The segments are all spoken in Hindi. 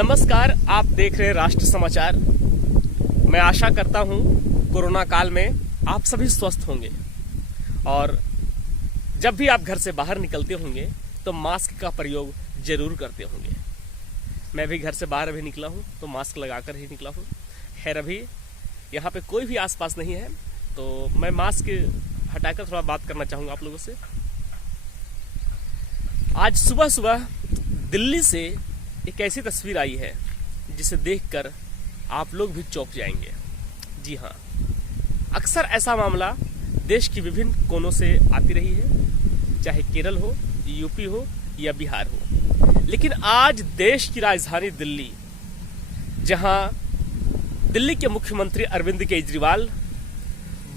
नमस्कार, आप देख रहे हैं राष्ट्र समाचार। मैं आशा करता हूं कोरोना काल में आप सभी स्वस्थ होंगे और जब भी आप घर से बाहर निकलते होंगे तो मास्क का प्रयोग जरूर करते होंगे। मैं भी घर से बाहर अभी निकला हूं तो मास्क लगाकर ही निकला हूं। खैर अभी यहाँ पे कोई भी आसपास नहीं है तो मैं मास्क हटाकर थोड़ा बात करना चाहूँगा आप लोगों से। आज सुबह सुबह दिल्ली से एक ऐसी तस्वीर आई है जिसे देखकर आप लोग भी चौंक जाएंगे। जी हाँ, अक्सर ऐसा मामला देश की विभिन्न कोनों से आती रही है, चाहे केरल हो, यूपी हो या बिहार हो। लेकिन आज देश की राजधानी दिल्ली, जहां दिल्ली के मुख्यमंत्री अरविंद केजरीवाल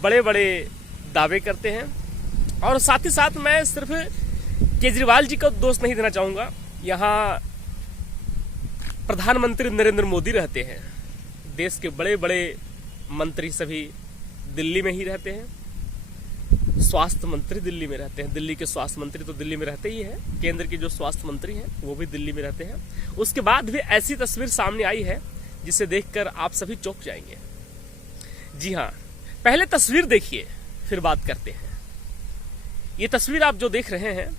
बड़े बड़े दावे करते हैं, और साथ ही साथ मैं सिर्फ केजरीवाल जी को दोष नहीं देना चाहूंगा, यहाँ प्रधानमंत्री नरेंद्र मोदी रहते हैं। देश के बड़े बड़े मंत्री सभी दिल्ली में ही रहते हैं। स्वास्थ्य मंत्री दिल्ली में रहते हैं। दिल्ली के स्वास्थ्य मंत्री तो दिल्ली में रहते ही हैं। केंद्र के जो स्वास्थ्य मंत्री हैं वो भी दिल्ली में रहते हैं। उसके बाद भी ऐसी तस्वीर सामने आई है जिसे देखकर आप सभी चौंक जाएंगे। जी हाँ, पहले तस्वीर देखिए फिर बात करते हैं। ये तस्वीर आप जो देख रहे हैं,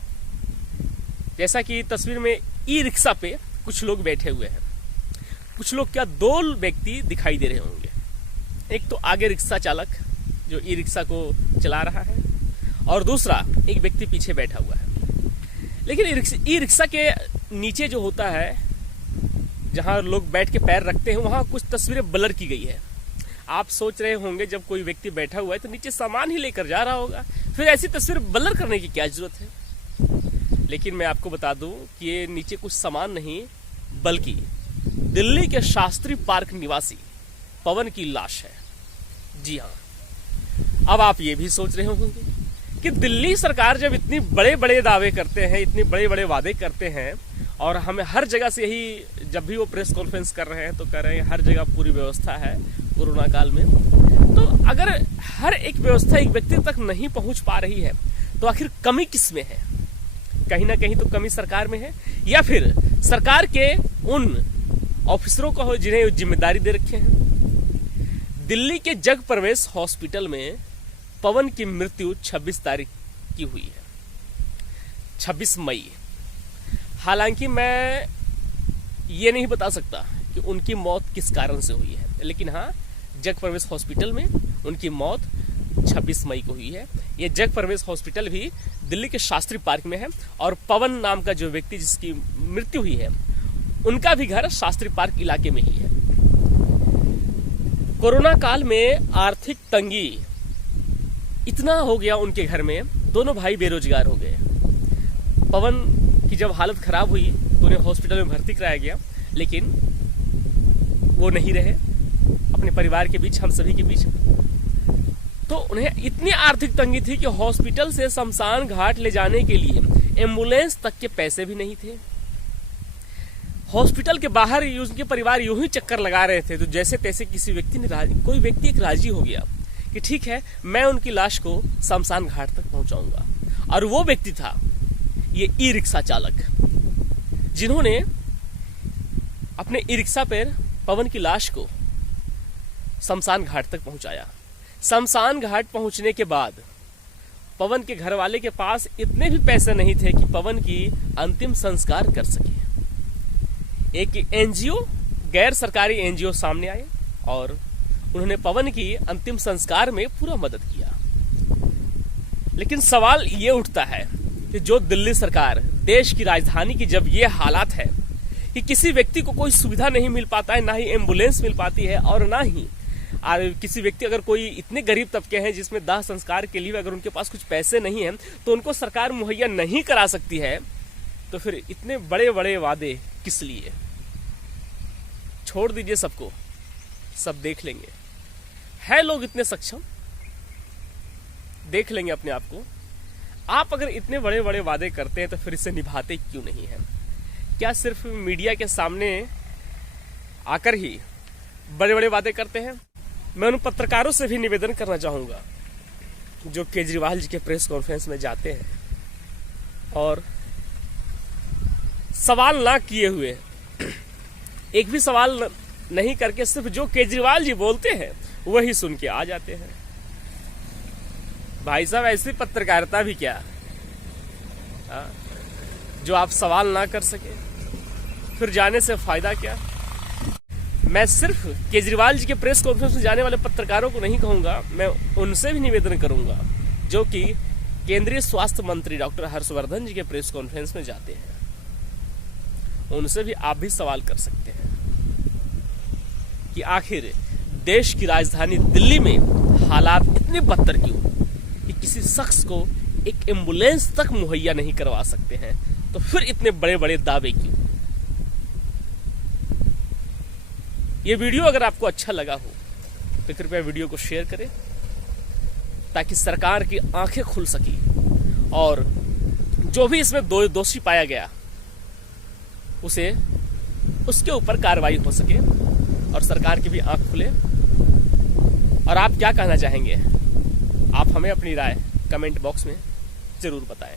जैसा कि तस्वीर में ई रिक्शा पे कुछ लोग बैठे हुए हैं। कुछ लोग क्या, दो व्यक्ति दिखाई दे रहे होंगे। एक तो आगे रिक्शा चालक जो ई रिक्शा को चला रहा है और दूसरा एक व्यक्ति पीछे बैठा हुआ है। लेकिन ई रिक्शा के नीचे जो होता है, जहां लोग बैठ के पैर रखते हैं, वहां कुछ तस्वीरें ब्लर की गई है। आप सोच रहे होंगे जब कोई व्यक्ति बैठा हुआ है तो नीचे सामान ही लेकर जा रहा होगा, फिर ऐसी तस्वीर ब्लर करने की क्या जरूरत है। लेकिन मैं आपको बता दूं कि ये नीचे कुछ सामान नहीं बल्कि दिल्ली के शास्त्री पार्क निवासी पवन की लाश है। जी हाँ, अब आप ये भी सोच रहे होंगे कि दिल्ली सरकार जब इतनी बड़े बड़े दावे करते हैं, इतने बड़े बड़े वादे करते हैं, और हमें हर जगह से यही, जब भी वो प्रेस कॉन्फ्रेंस कर रहे हैं तो कह रहे हैं हर जगह पूरी व्यवस्था है कोरोना काल में, तो अगर हर एक व्यवस्था एक व्यक्ति तक नहीं पहुंच पा रही है तो आखिर कमी किस में है? कहीं ना कहीं तो कमी सरकार में है, या फिर सरकार के उन ऑफिसरों का हो जिन्हें जिम्मेदारी दे रखे हैं। दिल्ली के जग प्रवेश हॉस्पिटल में पवन की मृत्यु 26 तारीख की हुई है, 26 मई। हालांकि मैं ये नहीं बता सकता कि उनकी मौत किस कारण से हुई है, लेकिन हाँ, जग प्रवेश हॉस्पिटल में उनकी मौत 26 मई को हुई है। ये जग प्रवेश हॉस्पिटल भी दिल्ली के शास्त्री पार्क में है और पवन नाम का जो व्यक्ति जिसकी मृत्यु हुई है, उनका भी घर शास्त्री पार्क इलाके में ही है। कोरोना काल में आर्थिक तंगी इतना हो गया उनके घर में, दोनों भाई बेरोजगार हो गए। पवन की जब हालत खराब हुई तो उन्हें हॉस्पिटल में भर्ती कराया गया, लेकिन वो नहीं रहे अपने परिवार के बीच, हम सभी के बीच। तो उन्हें इतनी आर्थिक तंगी थी कि हॉस्पिटल से शमशान घाट ले जाने के लिए एम्बुलेंस तक के पैसे भी नहीं थे। हॉस्पिटल के बाहर उनके परिवार यूं ही चक्कर लगा रहे थे, तो जैसे तैसे कोई व्यक्ति एक राजी हो गया कि ठीक है, मैं उनकी लाश को शमशान घाट तक पहुंचाऊंगा। और वो व्यक्ति था ये ई रिक्शा चालक, जिन्होंने अपने ई रिक्शा पर पवन की लाश को शमशान घाट तक पहुंचाया। शमशान घाट पहुंचने के बाद पवन के घर वाले के पास इतने भी पैसे नहीं थे कि पवन की अंतिम संस्कार कर सके। एक एनजीओ, गैर सरकारी एनजीओ सामने आए और उन्होंने पवन की अंतिम संस्कार में पूरा मदद किया। लेकिन सवाल ये उठता है कि जो दिल्ली सरकार, देश की राजधानी की जब ये हालात है कि किसी व्यक्ति को कोई सुविधा नहीं मिल पाता है, ना ही एम्बुलेंस मिल पाती है, और ना ही किसी व्यक्ति, अगर कोई इतने गरीब तबके हैं जिसमें दाह संस्कार के लिए अगर उनके पास कुछ पैसे नहीं हैं तो उनको सरकार मुहैया नहीं करा सकती है, तो फिर इतने बड़े बड़े वादे किस लिए? छोड़ दीजिए सबको, सब देख लेंगे। है लोग इतने सक्षम, देख लेंगे अपने आप को। आप अगर इतने बड़े बड़े वादे करते हैं तो फिर इसे निभाते क्यों नहीं है? क्या सिर्फ मीडिया के सामने आकर ही बड़े बड़े वादे करते हैं? मैं उन पत्रकारों से भी निवेदन करना चाहूंगा जो केजरीवाल जी के प्रेस कॉन्फ्रेंस में जाते हैं और सवाल ना किए हुए एक भी सवाल नहीं करके सिर्फ जो केजरीवाल जी बोलते हैं वही सुन के आ जाते हैं। भाई साहब, ऐसी पत्रकारिता भी क्या जो आप सवाल ना कर सके, फिर जाने से फायदा क्या। मैं सिर्फ केजरीवाल जी के प्रेस कॉन्फ्रेंस में जाने वाले पत्रकारों को नहीं कहूंगा, मैं उनसे भी निवेदन करूंगा जो कि केंद्रीय स्वास्थ्य मंत्री डॉक्टर हर्षवर्धन जी के प्रेस कॉन्फ्रेंस में जाते हैं। उनसे भी आप भी सवाल कर सकते हैं कि आखिर देश की राजधानी दिल्ली में हालात इतने बदतर क्यों कि किसी शख्स को एक एम्बुलेंस तक मुहैया नहीं करवा सकते हैं, तो फिर इतने बड़े बड़े दावे क्यों। ये वीडियो अगर आपको अच्छा लगा हो तो कृपया वीडियो को शेयर करें ताकि सरकार की आंखें खुल सकी और जो भी इसमें दोषी पाया गया उसके ऊपर कार्रवाई हो सके और सरकार की भी आंख खुले। और आप क्या कहना चाहेंगे, आप हमें अपनी राय कमेंट बॉक्स में जरूर बताएं।